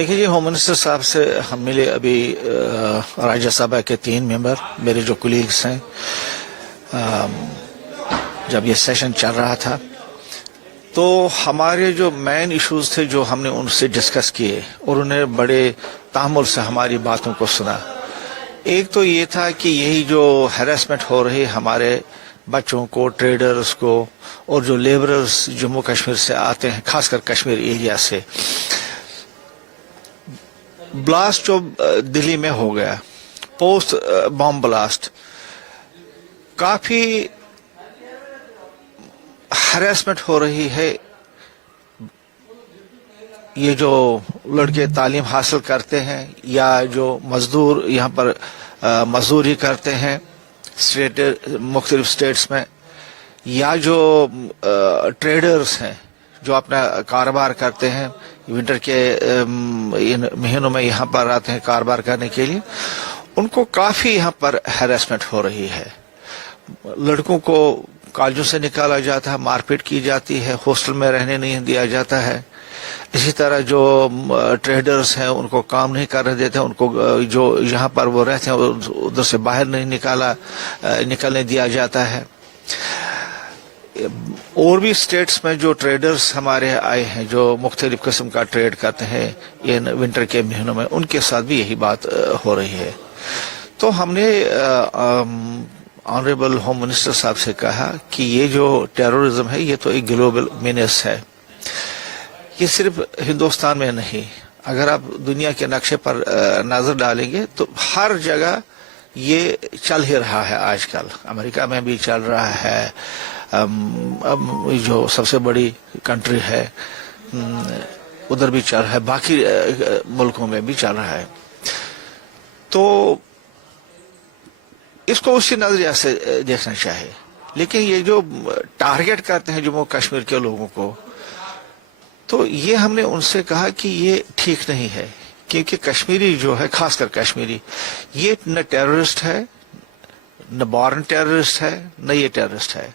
देखिए जी, home minister साहब से हम मिले अभी। राज्य सभा के 3 मेंबर मेरे जो कुलीग्स हैं, जब ये सेशन चल रहा था तो हमारे जो मेन इश्यूज थे जो हमने उनसे डिस्कस किए और उन्हें बड़े तामुल से हमारी बातों को सुना। एक तो ये था कि यही जो हैरेसमेंट हो रही हमारे बच्चों को, ट्रेडर्स को और जो लेबरर्स जम्मू कश्मीर से आते हैं, खासकर कश्मीर एरिया से। ब्लास्ट जो दिल्ली में हो गया, पोस्ट बॉम्ब ब्लास्ट, काफी हैरेसमेंट हो रही है। ये जो लड़के तालीम हासिल करते हैं या जो मजदूर यहाँ पर मजदूरी करते हैं मुख्तलिफ स्टेट्स में, या जो ट्रेडर्स हैं जो अपना कारोबार करते हैं, विंटर के इन महीनों में यहाँ पर आते हैं कारोबार करने के लिए, उनको काफी यहाँ पर हैरेसमेंट हो रही है। लड़कों को कॉलेजों से निकाला जाता है, मारपीट की जाती है, हॉस्टल में रहने नहीं दिया जाता है। इसी तरह जो ट्रेडर्स हैं उनको काम नहीं करने देते, उनको जो यहाँ पर वो रहते हैं उधर से बाहर नहीं निकलने दिया जाता है। और भी स्टेट्स में जो ट्रेडर्स हमारे आए हैं जो मुख्तलिफ किस्म का ट्रेड करते हैं इन विंटर के महीनों में, उनके साथ भी यही बात हो रही है। तो हमने ऑनरेबल होम मिनिस्टर साहब से कहा कि ये जो टेररिज्म है ये तो एक ग्लोबल मीनेस है। ये सिर्फ हिंदुस्तान में नहीं, अगर आप दुनिया के नक्शे पर नजर डालेंगे तो हर जगह ये चल ही रहा है। आजकल अमेरिका में भी चल रहा है, अब जो सबसे बड़ी कंट्री है उधर भी चल रहा है, बाकी मुल्कों में भी चल रहा है। तो इसको उसी नजरिया से देखना चाहिए। लेकिन ये जो टारगेट करते हैं जम्मू कश्मीर के लोगों को, तो ये हमने उनसे कहा कि ये ठीक नहीं है, क्योंकि कश्मीरी जो है, खासकर कश्मीरी, ये न टेररिस्ट है, न बॉर्न टेररिस्ट है, न ये टेररिस्ट है।